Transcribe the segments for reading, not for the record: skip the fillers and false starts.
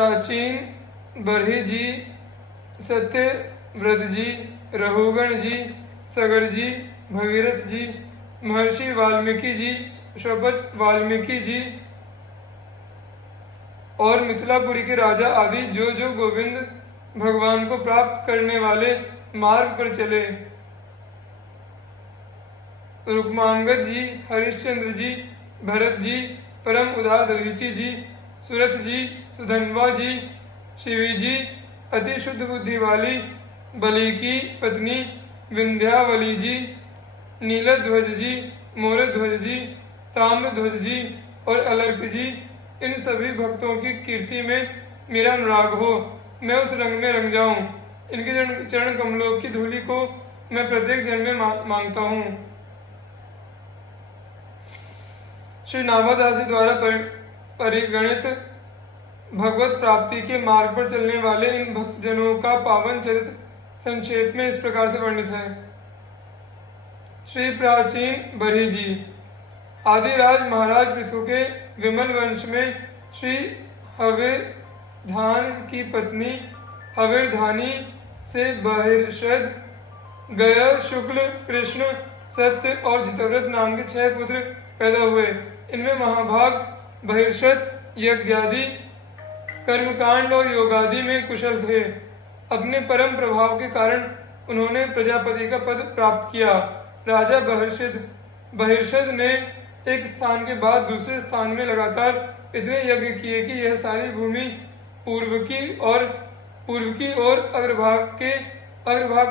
प्राचीन बरही जी, सत्यव्रत जी, रहुगण जी, सगर जी, भगीरथ जी, महर्षि वाल्मीकि जी, शौपच वाल्मीकि जी और मिथिलापुरी के राजा आदि जो जो गोविंद भगवान को प्राप्त करने वाले मार्ग पर चले। रुक्मांगद जी, हरिश्चंद्र जी, भरत जी, परम उदार दधीची जी, सुरथ जी, सुधन्वा जी, शिवी जी, अति शुद्ध बुद्धि वाली बलि की पत्नी विंध्यावली जी, नीलध्वज जी, मोरध्वज जी, ताम्रध्वज जी और अलर्क जी, इन सभी भक्तों की कीर्ति में मेरा अनुराग हो, मैं उस रंग में रंग जाऊं। इनके चरण कमलों की धूलि को मैं प्रत्येक जन्म में मांगता हूँ। श्री नाभादास जी द्वारा परिगणित भगवत प्राप्ति के मार्ग पर चलने वाले इन भक्तजनों का पावन चरित्र संक्षेप में इस प्रकार से वर्णित है। श्री प्राचीन बरही जी। आदिराज महाराज पृथु के विमल वंश में श्री हविर्धान की पत्नी हविर्धानी से बहिर्षद, गया, शुक्ल, कृष्ण, सत्य और जितव्रत नाम के 6 पुत्र पैदा हुए। इनमें महाभाग बहिर्षद यज्ञादि, कर्मकांड और योगादि में कुशल थे। अपने परम प्रभाव के कारण उन्होंने प्रजापति का पद प्राप्त किया। राजा बहिर्षद ने एक स्थान के बाद दूसरे स्थान में लगातार इतने यज्ञ किए कि यह सारी भूमि पूर्व की ओर अग्रभाग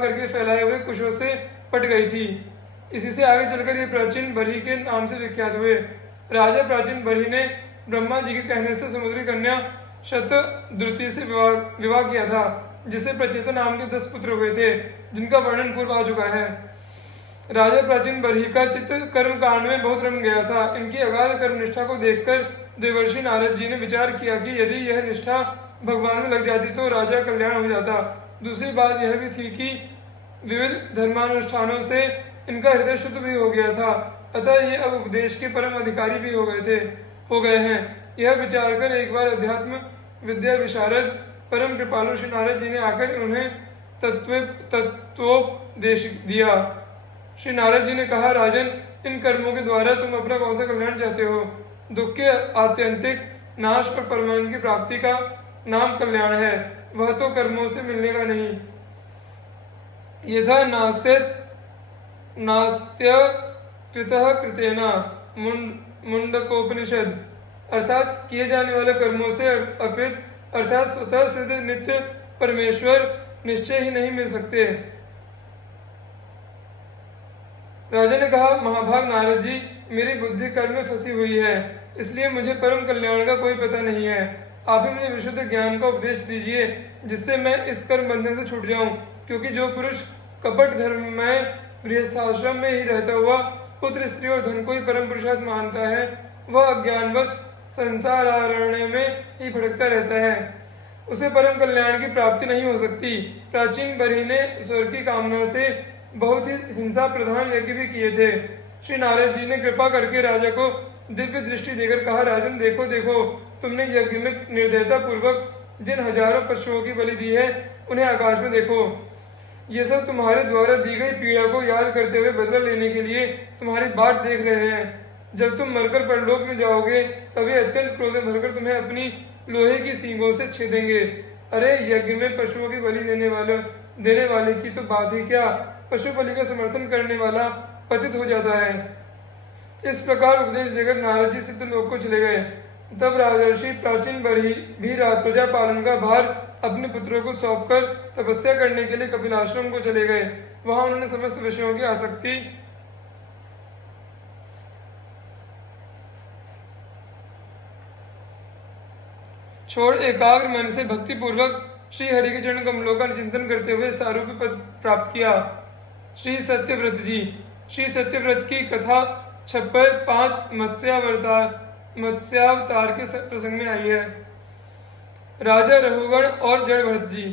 करके फैलाए हुए कुशों से पट गई थी। इसी से आगे चलकर ये प्राचीन बरही के नाम से विख्यात हुए। राजा प्राचीन बरही ने ब्रह्मा जी के कहने से समुद्री कन्या शतद्रुति से विवाह किया था, जिसे प्रचेता नाम के 10 पुत्र हुए थे, जिनका वर्णन पूर्व आ चुका है। राजा प्राचीन बरही का चित्त कर्म कांड में बहुत रम गया था। इनकी अगाध कर्म निष्ठा को देखकर देवर्षि नारद जी ने विचार किया कि यदि यह निष्ठा भगवान में लग जाती तो राजा कल्याण हो जाता। दूसरी बात यह भी थी कि विविध धर्मानुष्ठानों से इनका हृदय शुद्ध भी हो गया था, अतः ये अब उपदेश के परम अधिकारी भी हो गए हैं। यह विचार कर एक बार अध्यात्म विद्या विशारद परम कृपालु श्री नारद जी ने आकर उन्हें तत्वोपदेश दिया। श्री नारद जी ने कहा, राजन, इन कर्मों के द्वारा तुम अपना कौन सा कल्याण चाहते हो? दुख के आत्यंतिक नाश और परमानंद की प्राप्ति का नाम कल्याण है, वह तो कर्मों से मिलने का नहीं। यथा नास्त्य कृतः कृतेना मुंडकोपनिषद, अर्थात किए जाने वाले कर्मों से अकृत अर्थात स्वतः सिद्ध नित्य परमेश्वर निश्चय ही नहीं मिल सकते। राजा ने कहा, महाभाग नारद जी, मेरी बुद्धि कर्म में फंसी हुई है, इसलिए मुझे परम कल्याण का कोई पता नहीं है। आप ही मुझे विशुद्ध ज्ञान का उपदेश दीजिए, जिससे मैं इस कर्म बंधन से छूट जाऊं। क्योंकि जो पुरुष कपट धर्म में गृहस्थाश्रम में ही रहता हुआ पुत्र, स्त्री और धन को ही परम पुरुषार्थ मानता है, वह अज्ञानवश संसारारण्य में ही भटकता रहता है, उसे परम कल्याण की प्राप्ति नहीं हो सकती। प्राचीन बरही ने स्वर्ग की कामना से बहुत ही हिंसा प्रधान यज्ञ भी किए थे। श्री नारद जी ने कृपा करके राजा को दिव्य दृष्टि देकर कहा, राजन, देखो देखो, तुमने यज्ञ में निर्दयता पूर्वक जिन हजारों पशुओं की बलि दी है, उन्हें आकाश में देखो। ये सब तुम्हारे द्वारा दी गई पीड़ा को याद करते हुए बदला लेने के लिए तुम्हारी बाट देख रहे हैं। जब तुम मरकर परलोक में जाओगे, तभी अत्यंत क्रोध में भरकर तुम्हें अपनी लोहे की सींगों से छेदेंगे। अरे, यज्ञ में पशुओं की बलि देने वाले की तो बात ही क्या, पशु बलि का समर्थन करने वाला पतित हो जाता है। इस प्रकार उपदेश देकर नारद जी सिद्ध लोक को चले गए। तब राजर्षि प्राचीन बरही भी प्रजा पालन का भार अपने पुत्रों को सौंपकर तपस्या करने के लिए कपिलाश्रम को चले गए। वहां उन्होंने समस्त विषयों की आसक्ति छोड़ एकाग्र मन से भक्ति पूर्वक श्री हरि के चरण कमलों का चिंतन करते हुए सारूप्य पद प्राप्त किया। श्री सत्यव्रत की कथा 5 मत्स्यावतार के प्रसंग में आई है। राजा रहुगण और जड़ भरत जी।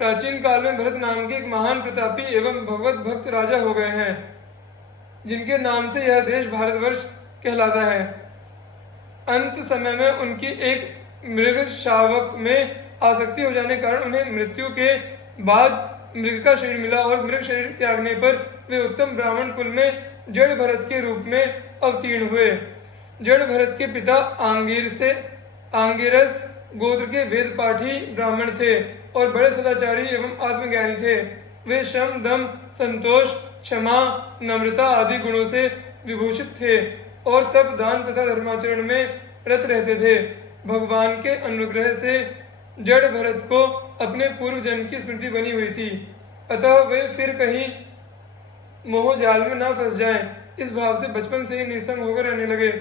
प्राचीन काल में भरत नाम के एक महान प्रतापी एवं भगवत भक्त राजा हो गए हैं, जिनके नाम से यह देश भारतवर्ष कहलाता है। अंत समय में उनकी एक मृग शावक में आसक्ति हो जाने के कारण उन्हें मृत्यु के बाद मृग का शरीर मिला और मृग शरीर त्यागने पर वे उत्तम ब्राह्मण कुल में जड़ भरत के रूप में अवतीर्ण हुए। जड़ भरत के पिता आंगिरस गोत्र के वेद पाठी ब्राह्मण थे और बड़े सदाचारी एवं आत्मज्ञानी थे। वे श्रम, दम, संतोष, क्षमा, नम्रता आदि गुणों से विभूषित थे और तप, दान तथा धर्माचरण में रत रहते थे। भगवान के अनुग्रह से जड़ भरत को अपने पूर्व जन्म की स्मृति बनी हुई थी, अतः वे फिर कहीं मोह जाल में ना फंस जाएं, इस भाव से बचपन से ही निसंग होकर रहने लगे।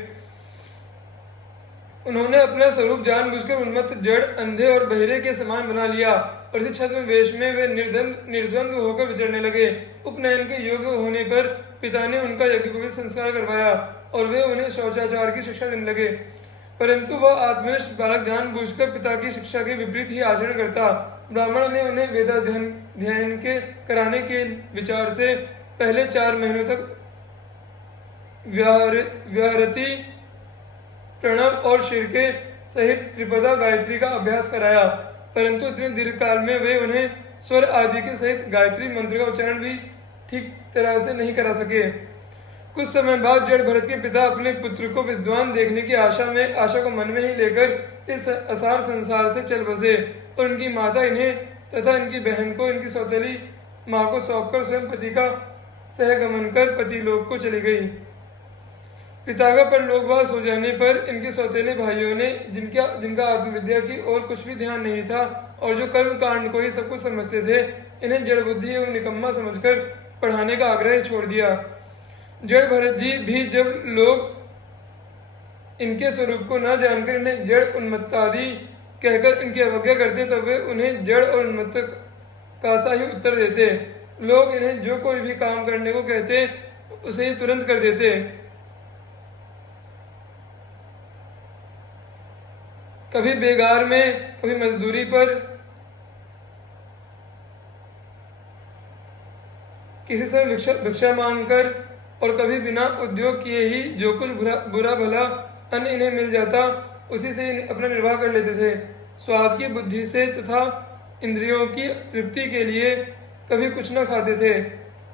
उन्होंने अपना स्वरूप जानबूझकर उन्मत्त, जड़, अंधे और बहिरे के समान बना लिया और इसी छद्म वेश में वे निर्द्वंद्व होकर विचरने लगे। उपनयन के योग्य होने पर पिता ने उनका यज्ञोपवीत संस्कार करवाया और वे उन्हें शौचाचार की शिक्षा देने लगे, परंतु वह आत्मनिष्ठ बालक जानबूझकर पिता की शिक्षा के विपरीत ही आचरण करता। ब्राह्मण ने उन्हें वेदाध्ययन के कराने के विचार से पहले 4 महीनों तक व्याहृति, प्रणव और शिरके सहित त्रिपदा गायत्री का अभ्यास कराया, परंतु इतने दीर्घ काल में वे उन्हें स्वर आदि के सहित गायत्री मंत्र का उच्चारण भी ठीक तरह से नहीं करा सके। कुछ समय बाद जड़ भरत के पिता अपने पुत्र को विद्वान देखने की आशा को मन में ही लेकर इस असार संसार से चल बसे और उनकी माता इन्हें तथा इनकी बहन को इनकी सौतेली माँ को सौंपकर स्वयं पति का सहगमन कर पति लोक को चली गई। पिता का परलोकवास हो जाने पर इनके सौतेले भाइयों ने, जिनका आत्मविद्या की और कुछ भी ध्यान नहीं था और जो कर्म कांड को ही सब कुछ समझते थे, इन्हें जड़ बुद्धि एवं निकम्मा समझकर पढ़ाने का आग्रह छोड़ दिया। जड़ भरत जी भी जब लोग इनके स्वरूप को न जानकर इन्हें जड़ उन्मत्त आदि कहकर इनकी अवज्ञा करते, तब वे उन्हें जड़ और उन्मत्त का सा ही उत्तर देते। लोग इन्हें जो कोई भी काम करने को कहते उसे ही तुरंत कर देते। कभी बेगार में, कभी मजदूरी पर, किसी से भिक्षा मांगकर और कभी बिना उद्योग किए ही जो कुछ बुरा भला अन्न इन्हें मिल जाता उसी से अपना निर्वाह कर लेते थे। स्वाद की बुद्धि से तथा इंद्रियों की तृप्ति के लिए कभी कुछ न खाते थे,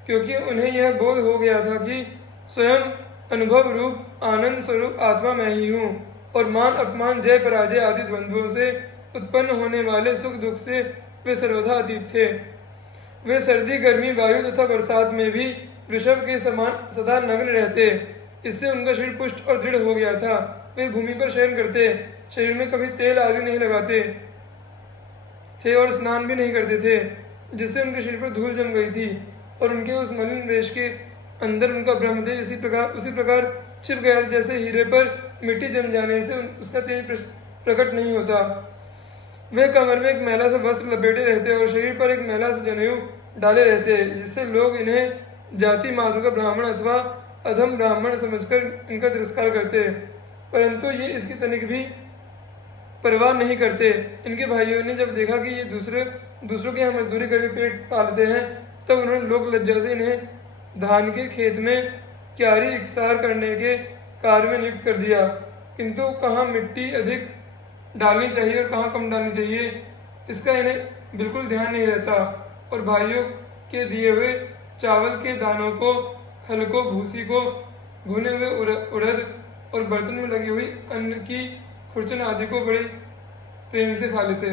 क्योंकि उन्हें यह बोध हो गया था कि स्वयं अनुभव रूप आनंद स्वरूप आत्मा मैं ही हूँ और मान अपमान, जय पराजय आदि द्वंद्वों से उत्पन्न होने वाले सुख दुख से वे सर्वथा अतीत थे। वे सर्दी, गर्मी, वायु तथा बरसात में भी वृषभ के समान सदा नग्न रहते। इससे उनका शरीर पुष्ट और दृढ़ हो गया था। वे भूमि पर शयन करते, शरीर में कभी तेल आदि नहीं लगाते थे और स्नान भी नहीं करते थे, जिससे उनके शरीर पर धूल जम गई थी और उनके उस मलिन वेश के अंदर उनका ब्रह्मतेज उसी प्रकार छिप गया जैसे हीरे पर मिट्टी जम जाने से उसका तेज प्रकट नहीं होता। वे कमर में एक मैला सा वस्त्र लपेटे रहते और शरीर पर एक मैला सा जनेऊ डाले रहते, जिससे लोग इन्हें जाति मात्र का ब्राह्मण अथवा अधम ब्राह्मण समझकर इनका तिरस्कार करते, परंतु ये इसकी तनिक भी परवाह नहीं करते। इनके भाइयों ने जब देखा कि ये दूसरों के यहाँ मजदूरी करके पेट पालते हैं, तब उन्होंने लोक लज्जा से इन्हें धान के खेत में क्यारी इकसार करने के कार्य में नियुक्त कर दिया, किंतु कहाँ मिट्टी अधिक डालनी चाहिए और कहाँ कम डालनी चाहिए इसका इन्हें बिल्कुल ध्यान नहीं रहता और भाइयों के दिए हुए चावल के दानों को, खल को, भूसी को, भुने हुए उड़द और बर्तन में लगी हुई अन्न की खुरचन आदि को बड़े प्रेम से खा लेते।